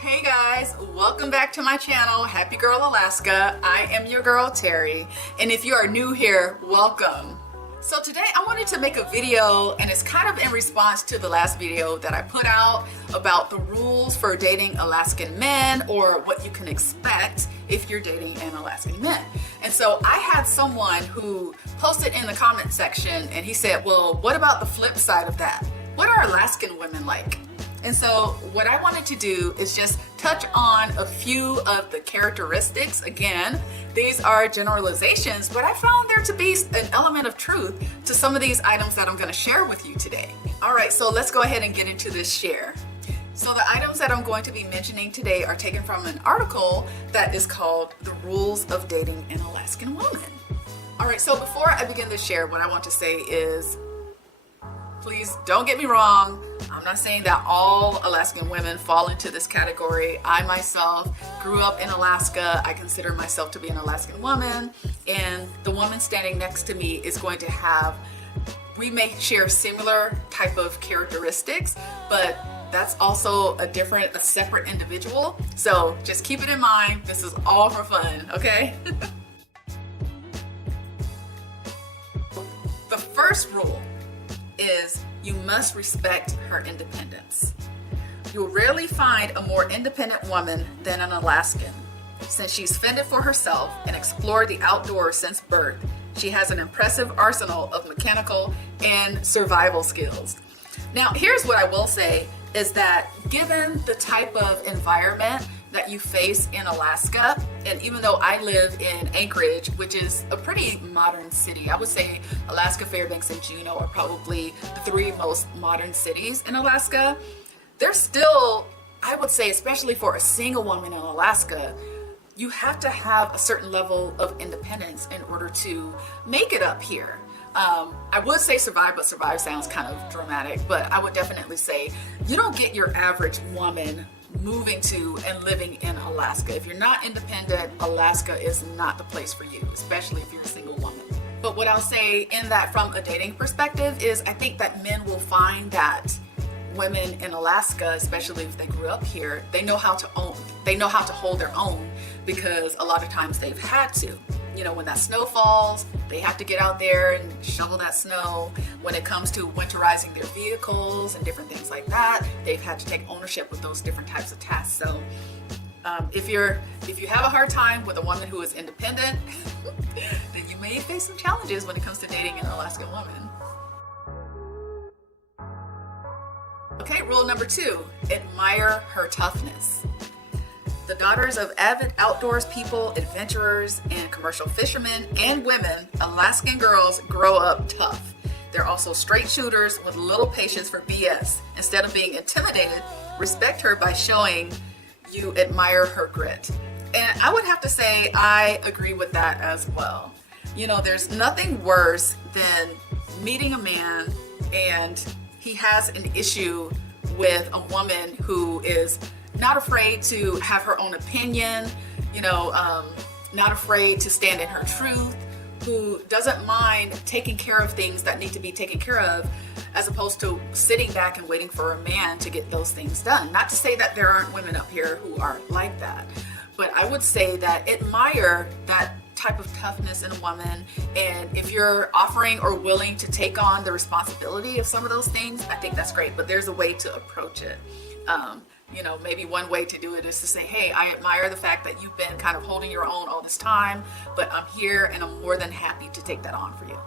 Hey guys, welcome back to my channel, Happy Girl Alaska. I am your girl Terry, and if you are new here, welcome. So today I wanted to make a video, and it's kind of in response to the last video that I put out about the rules for dating Alaskan men, or what you can expect if you're dating an Alaskan man. And so I had someone who posted in the comment section, and he said, well, what about the flip side of that? What are Alaskan women like? And so what I wanted to do is just touch on a few of the characteristics. Again, these are generalizations, but I found there to be an element of truth to some of these items that I'm going to share with you today. All right, so let's go ahead and get into this share. So the items that I'm going to be mentioning today are taken from an article that is called The Rules of Dating an Alaskan Woman. All right, so before I begin this share, what I want to say is, please don't get me wrong. I'm not saying that all Alaskan women fall into this category. I myself grew up in Alaska. I consider myself to be an Alaskan woman, and the woman standing next to me is going to have, we may share similar type of characteristics, but that's also a separate individual. So just keep it in mind. This is all for fun, okay? The first rule is you must respect her independence. You'll rarely find a more independent woman than an Alaskan. Since she's fended for herself and explored the outdoors since birth, she has an impressive arsenal of mechanical and survival skills. Now, here's what I will say is that given the type of environment that you face in Alaska, and even though I live in Anchorage, which is a pretty modern city, I would say Alaska, Fairbanks, and Juneau are probably the three most modern cities in Alaska. There's still, I would say, especially for a single woman in Alaska, you have to have a certain level of independence in order to make it up here. I would say survive, but survive sounds kind of dramatic, but I would definitely say you don't get your average woman moving to and living in Alaska. If you're not independent, Alaska is not the place for you, especially if you're a single woman. But what I'll say in that from a dating perspective is I think that men will find that women in Alaska, especially if they grew up here, they know how to hold their own, because a lot of times they've had to. You know, when that snow falls, they have to get out there and shovel that snow. When it comes to winterizing their vehicles and different things like that, they've had to take ownership with those different types of tasks. So if you have a hard time with a woman who is independent, then you may face some challenges when it comes to dating an Alaskan woman. Okay, rule number 2, admire her toughness. The daughters of avid outdoors people, adventurers, and commercial fishermen and women, Alaskan girls grow up tough. They're also straight shooters with little patience for BS. Instead of being intimidated, respect her by showing you admire her grit. And I would have to say I agree with that as well. You know, there's nothing worse than meeting a man and he has an issue with a woman who is not afraid to have her own opinion, not afraid to stand in her truth, who doesn't mind taking care of things that need to be taken care of, as opposed to sitting back and waiting for a man to get those things done. Not to say that there aren't women up here who are like that, but I would say that admire that type of toughness in a woman, and if you're offering or willing to take on the responsibility of some of those things, I think that's great, but there's a way to approach it. Maybe one way to do it is to say, hey, I admire the fact that you've been kind of holding your own all this time, but I'm here and I'm more than happy to take that on for you.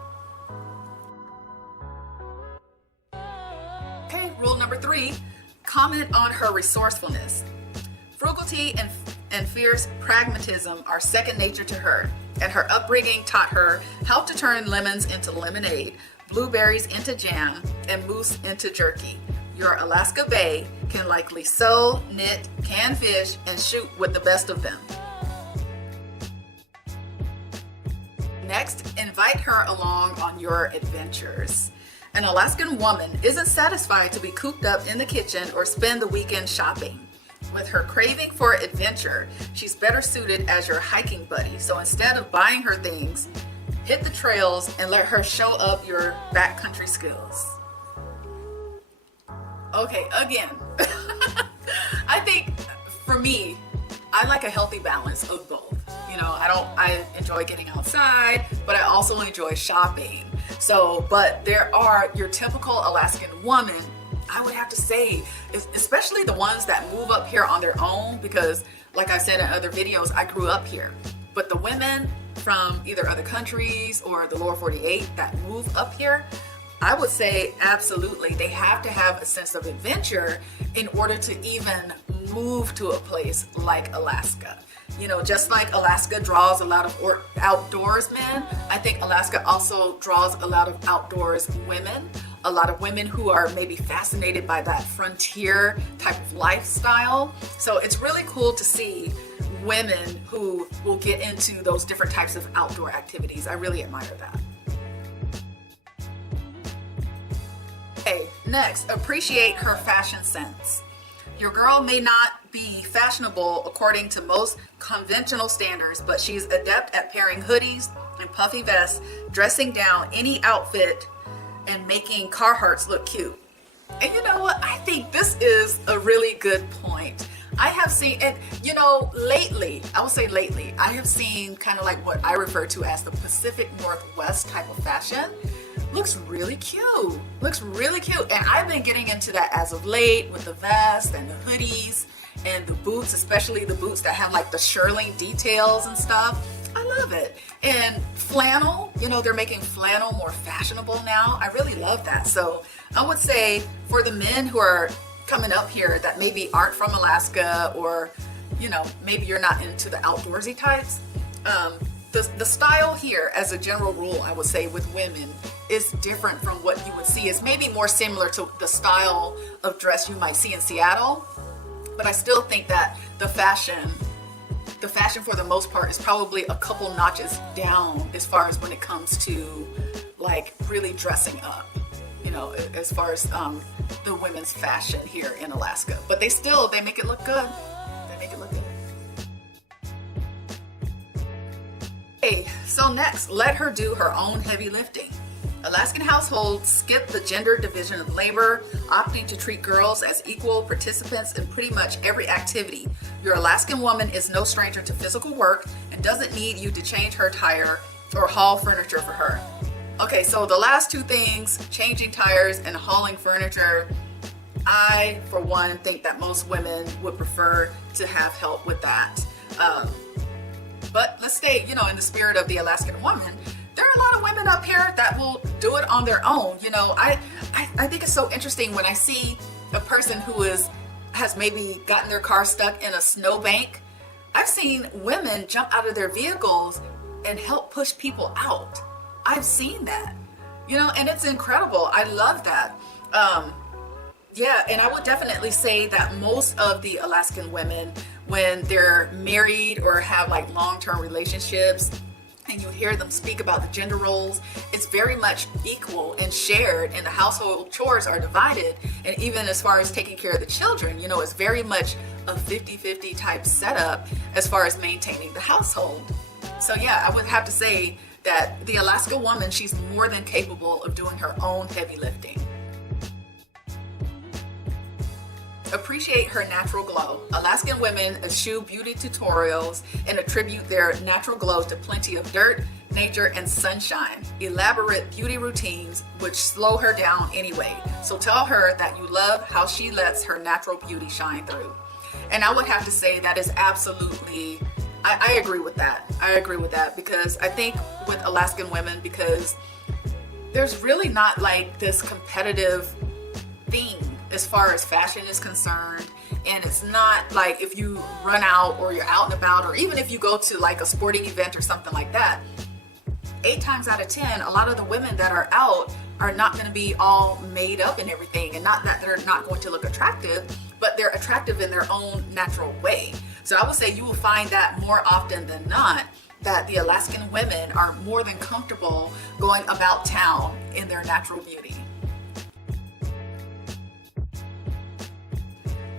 Okay, rule number 3, comment on her resourcefulness. Frugality and fierce pragmatism are second nature to her, and her upbringing taught her how to turn lemons into lemonade, blueberries into jam, and moose into jerky. Your Alaska Bae can likely sew, knit, can fish, and shoot with the best of them. Next, invite her along on your adventures. An Alaskan woman isn't satisfied to be cooped up in the kitchen or spend the weekend shopping. With her craving for adventure, she's better suited as your hiking buddy. So instead of buying her things, hit the trails and let her show up your backcountry skills. Okay, again, I think for me, I like a healthy balance of both. You know, I enjoy getting outside, but I also enjoy shopping. So, but there are your typical Alaskan woman, I would have to say, especially the ones that move up here on their own, because like I said in other videos, I grew up here. But the women from either other countries or the lower 48 that move up here, I would say absolutely, they have to have a sense of adventure in order to even move to a place like Alaska. You know, just like Alaska draws a lot of outdoors men, I think Alaska also draws a lot of outdoors women, a lot of women who are maybe fascinated by that frontier type of lifestyle. So it's really cool to see women who will get into those different types of outdoor activities. I really admire that. Okay, next, appreciate her fashion sense. Your girl may not be fashionable according to most conventional standards, but she's adept at pairing hoodies and puffy vests, dressing down any outfit, and making Carhartts look cute. And you know what? I think this is a really good point. I have seen, and you know, lately, I will say lately, I have seen kind of like what I refer to as the Pacific Northwest type of fashion. Looks really cute. Looks really cute. And I've been getting into that as of late with the vest and the hoodies and the boots, especially the boots that have like the shirling details and stuff. I love it. And flannel, you know, they're making flannel more fashionable now. I really love that. So I would say for the men who are coming up here that maybe aren't from Alaska, or, you know, maybe you're not into the outdoorsy types, the style here as a general rule, I would say with women, is different from what you would see. It's maybe more similar to the style of dress you might see in Seattle, but I still think that the fashion for the most part is probably a couple notches down as far as when it comes to like really dressing up, you know, as far as the women's fashion here in Alaska. But they make it look good. They make it look good. Okay, so next, let her do her own heavy lifting. Alaskan households skip the gender division of labor, opting to treat girls as equal participants in pretty much every activity. Your Alaskan woman is no stranger to physical work and doesn't need you to change her tire or haul furniture for her. Okay, so the last two things, changing tires and hauling furniture, I, for one, think that most women would prefer to have help with that. But let's stay, you know, in the spirit of the Alaskan woman. There are a lot of women up here that will do it on their own. You know, I think it's so interesting when I see a person who has maybe gotten their car stuck in a snowbank. I've seen women jump out of their vehicles and help push people out. I've seen that, you know, and it's incredible. I love that. Yeah, and I would definitely say that most of the Alaskan women, when they're married or have like long-term relationships, and you hear them speak about the gender roles, it's very much equal and shared, and the household chores are divided. And even as far as taking care of the children, you know, it's very much a 50-50 type setup as far as maintaining the household. So yeah, I would have to say that the Alaska woman, she's more than capable of doing her own heavy lifting. Appreciate her natural glow. Alaskan women eschew beauty tutorials and attribute their natural glow to plenty of dirt, nature, and sunshine. Elaborate beauty routines which slow her down anyway. So tell her that you love how she lets her natural beauty shine through. And I would have to say that is absolutely, I agree with that. I agree with that, because I think with Alaskan women, because there's really not like this competitive thing as far as fashion is concerned. And it's not like if you run out or you're out and about, or even if you go to like a sporting event or something like that, 8 times out of 10, a lot of the women that are out are not going to be all made up and everything. And not that they're not going to look attractive, but they're attractive in their own natural way. So I would say you will find that more often than not, that the Alaskan women are more than comfortable going about town in their natural beauty.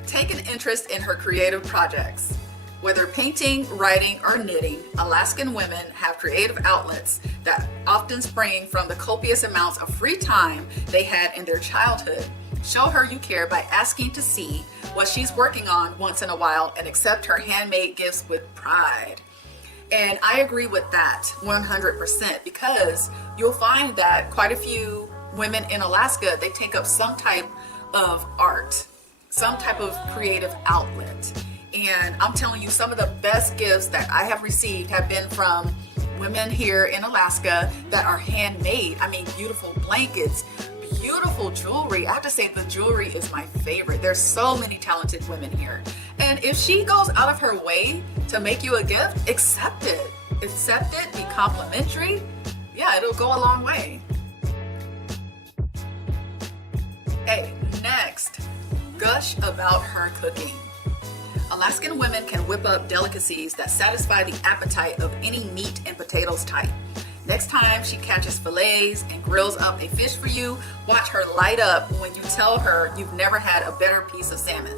Take an interest in her creative projects. Whether painting, writing, or knitting, Alaskan women have creative outlets that often spring from the copious amounts of free time they had in their childhood. Show her you care by asking to see what she's working on once in a while and accept her handmade gifts with pride. And I agree with that 100%, because you'll find that quite a few women in Alaska, they take up some type of art, some type of creative outlet. And I'm telling you, some of the best gifts that I have received have been from women here in Alaska that are handmade. I mean, beautiful blankets, beautiful jewelry. I have to say, the jewelry is my favorite. There's so many talented women here. And if she goes out of her way to make you a gift, accept it. Accept it, be complimentary. Yeah, it'll go a long way. Hey, next, gush about her cooking. Alaskan women can whip up delicacies that satisfy the appetite of any meat and potatoes type. Next time she catches fillets and grills up a fish for you, watch her light up when you tell her you've never had a better piece of salmon.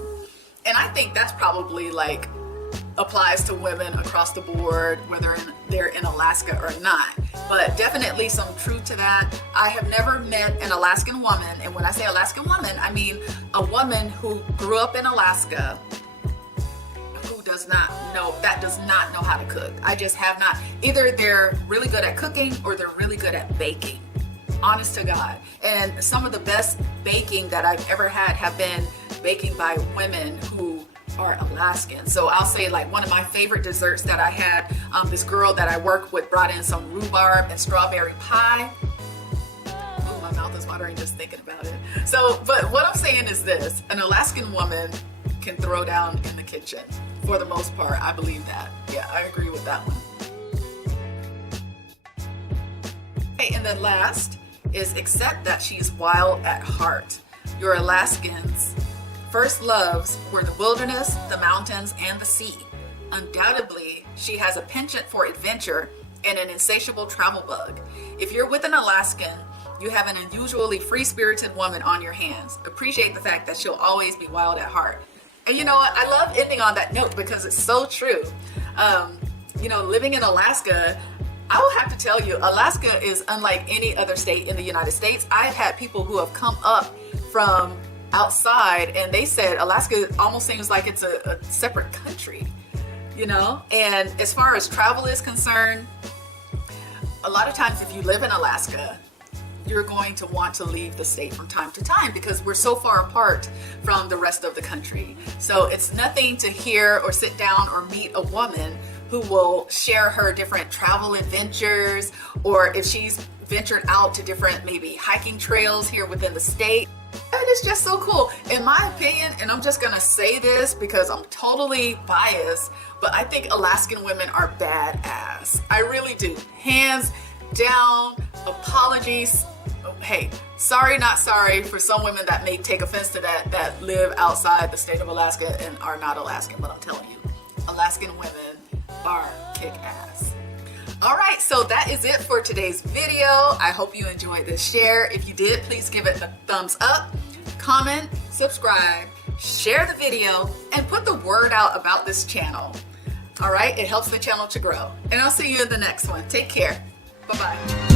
And I think that's probably like applies to women across the board, whether they're in Alaska or not. But definitely some truth to that. I have never met an Alaskan woman, and when I say Alaskan woman, I mean a woman who grew up in Alaska who does not know how to cook. I just have not. Either they're really good at cooking or they're really good at baking. Honest to God. And some of the best baking that I've ever had have been baking by women who are Alaskan. So I'll say, like, one of my favorite desserts that I had, this girl that I work with brought in some rhubarb and strawberry pie. Oh, my mouth is watering just thinking about it. So, but what I'm saying is this: an Alaskan woman can throw down in the kitchen for the most part. I believe that. Yeah, I agree with that one. Okay, and then last is accept that she's wild at heart. Your Alaskans' first loves were the wilderness, the mountains, and the sea. Undoubtedly, she has a penchant for adventure and an insatiable travel bug. If you're with an Alaskan, you have an unusually free-spirited woman on your hands. Appreciate the fact that she'll always be wild at heart. And you know what? I love ending on that note because it's so true. Living in Alaska, I will have to tell you, Alaska is unlike any other state in the United States. I've had people who have come up from outside and they said Alaska almost seems like it's a separate country, And as far as travel is concerned, a lot of times if you live in Alaska, you're going to want to leave the state from time to time because we're so far apart from the rest of the country. So it's nothing to hear or sit down or meet a woman who will share her different travel adventures, or if she's ventured out to different maybe hiking trails here within the state. And it's just so cool. In my opinion, and I'm just gonna say this because I'm totally biased, but I think Alaskan women are badass. I really do. Hands down, apologies. Hey, sorry, not sorry for some women that may take offense to that live outside the state of Alaska and are not Alaskan, but I'm telling you, Alaskan women are kick-ass. All right, so that is it for today's video. I hope you enjoyed this share. If you did, please give it a thumbs up, comment, subscribe, share the video, and put the word out about this channel. All right, it helps the channel to grow. And I'll see you in the next one. Take care. Bye-bye.